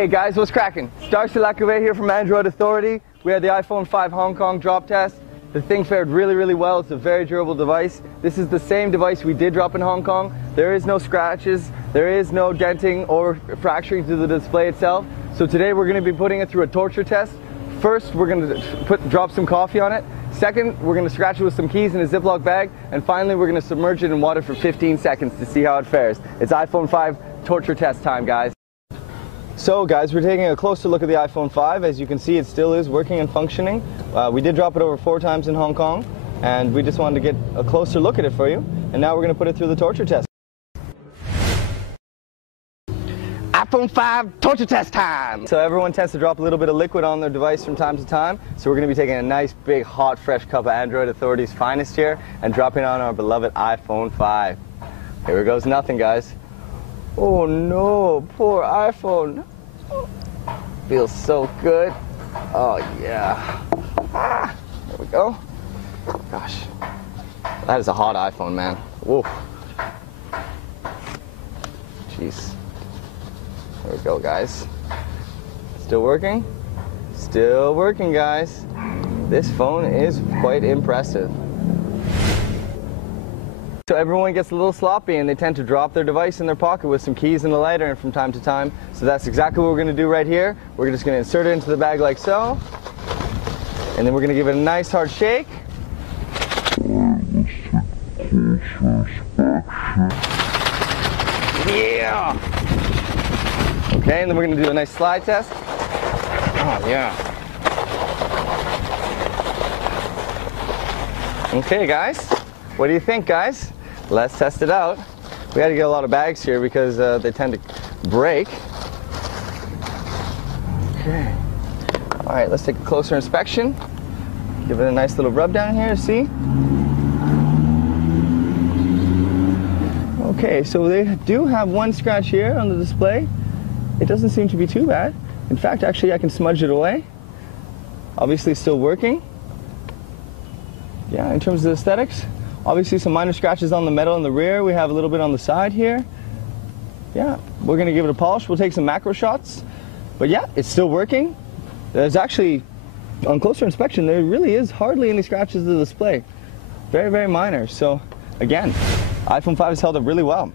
Hey guys, what's cracking? Star Silakave here from Android Authority. We had the iPhone 5 Hong Kong drop test. The thing fared really well. It's a very durable device. This is the same device we did drop in Hong Kong. There is no scratches, there is no denting or fracturing to the display itself. So today we're going to be putting it through a torture test. First, we're going to drop some coffee on it. Second, we're going to scratch it with some keys in a Ziploc bag. And finally, we're going to submerge it in water for 15 seconds to see how it fares. It's iPhone 5 torture test time, guys. So guys, we're taking a closer look at the iPhone 5. As you can see, it still is working and functioning. We did drop it over 4 times in Hong Kong, and we just wanted to get a closer look at it for you. And now we're going to put it through the torture test. iPhone 5 torture test time! So everyone tends to drop a little bit of liquid on their device from time to time. So we're going to be taking a nice, big, hot, fresh cup of Android Authority's finest here and dropping it on our beloved iPhone 5. Here goes nothing, guys. Oh no, poor iPhone. Feels so good. Oh yeah. Ah, there we go. Gosh, that is a hot iPhone, man. Whoa. Jeez. There we go, guys. Still working? Still working, guys. This phone is quite impressive. So everyone gets a little sloppy and they tend to drop their device in their pocket with some keys and a lighter from time to time. So that's exactly what we're going to do right here. We're just going to insert it into the bag like so. And then we're going to give it a nice hard shake. Yeah! Okay, and then we're going to do a nice slide test. Oh yeah. Okay guys, what do you think, guys? Let's test it out. We had to get a lot of bags here because they tend to break. Okay. All right, let's take a closer inspection. Give it a nice little rub down here, see? Okay, so they do have one scratch here on the display. It doesn't seem to be too bad. In fact, actually, I can smudge it away. Obviously, still working. Yeah, in terms of aesthetics, obviously some minor scratches on the metal in the rear. We have a little bit on the side here. Yeah, we're going to give it a polish. We'll take some macro shots. But yeah, it's still working. There's actually, on closer inspection, there really is hardly any scratches to the display. Very minor. So again, iPhone 5 has held up really well.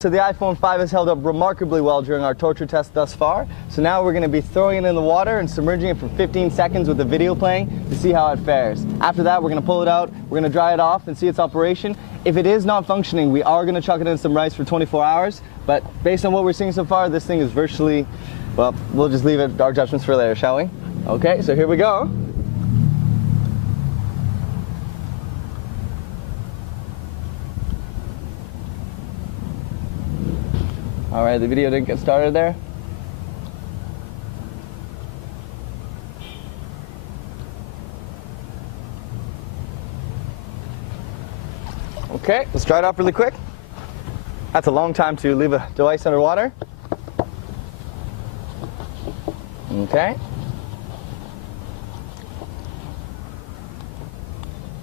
So the iPhone 5 has held up remarkably well during our torture test thus far. So now we're going to be throwing it in the water and submerging it for 15 seconds with the video playing to see how it fares. After that, we're going to pull it out, we're going to dry it off and see its operation. If it is not functioning, we are going to chuck it in some rice for 24 hours. But based on what we're seeing so far, this thing is virtually, well, we'll just leave it our judgments for later, shall we? Okay, so here we go. All right, the video didn't get started there. Okay, let's dry it off really quick. That's a long time to leave a device underwater. Okay.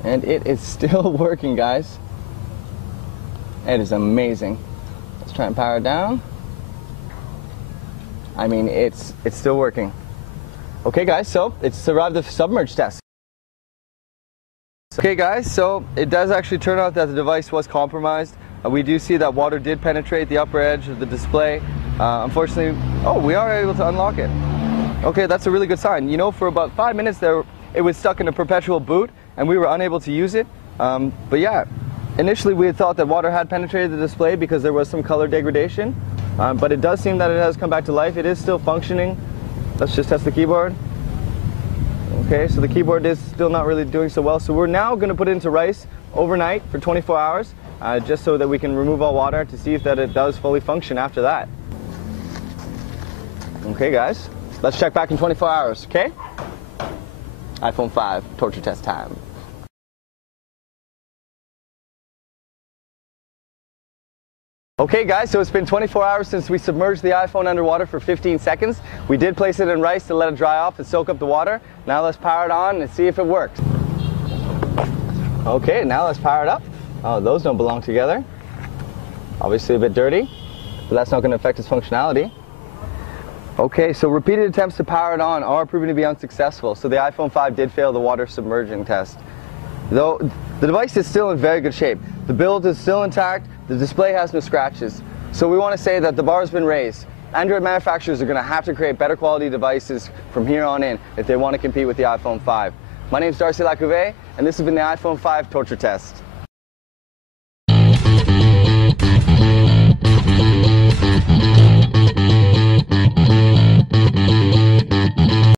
And it is still working, guys. It is amazing. Let's try and power it down. I mean, it's still working. Okay guys, so it's survived the submerge test. Okay guys, so it does actually turn out that the device was compromised. We do see that water did penetrate the upper edge of the display. Unfortunately, oh, we are able to unlock it. Okay, that's a really good sign. You know, for about 5 minutes there, it was stuck in a perpetual boot and we were unable to use it. But yeah. Initially, we had thought that water had penetrated the display because there was some color degradation, but it does seem that it has come back to life. It is still functioning. Let's just test the keyboard. Okay, so the keyboard is still not really doing so well. So we're now going to put it into rice overnight for 24 hours, just so that we can remove all water to see if that it does fully function after that. Okay, guys, let's check back in 24 hours, okay? iPhone 5 torture test time. Okay guys, so it's been 24 hours since we submerged the iPhone underwater for 15 seconds. We did place it in rice to let it dry off and soak up the water. Now let's power it on and see if it works. Okay, now let's power it up. Oh, those don't belong together. Obviously a bit dirty, but that's not going to affect its functionality. Okay, so repeated attempts to power it on are proving to be unsuccessful, so the iPhone 5 did fail the water submerging test. Though the device is still in very good shape. The build is still intact, the display has no scratches. So we want to say that the bar has been raised. Android manufacturers are going to have to create better quality devices from here on in if they want to compete with the iPhone 5. My name is Darcy Lacouvé, and this has been the iPhone 5 torture test.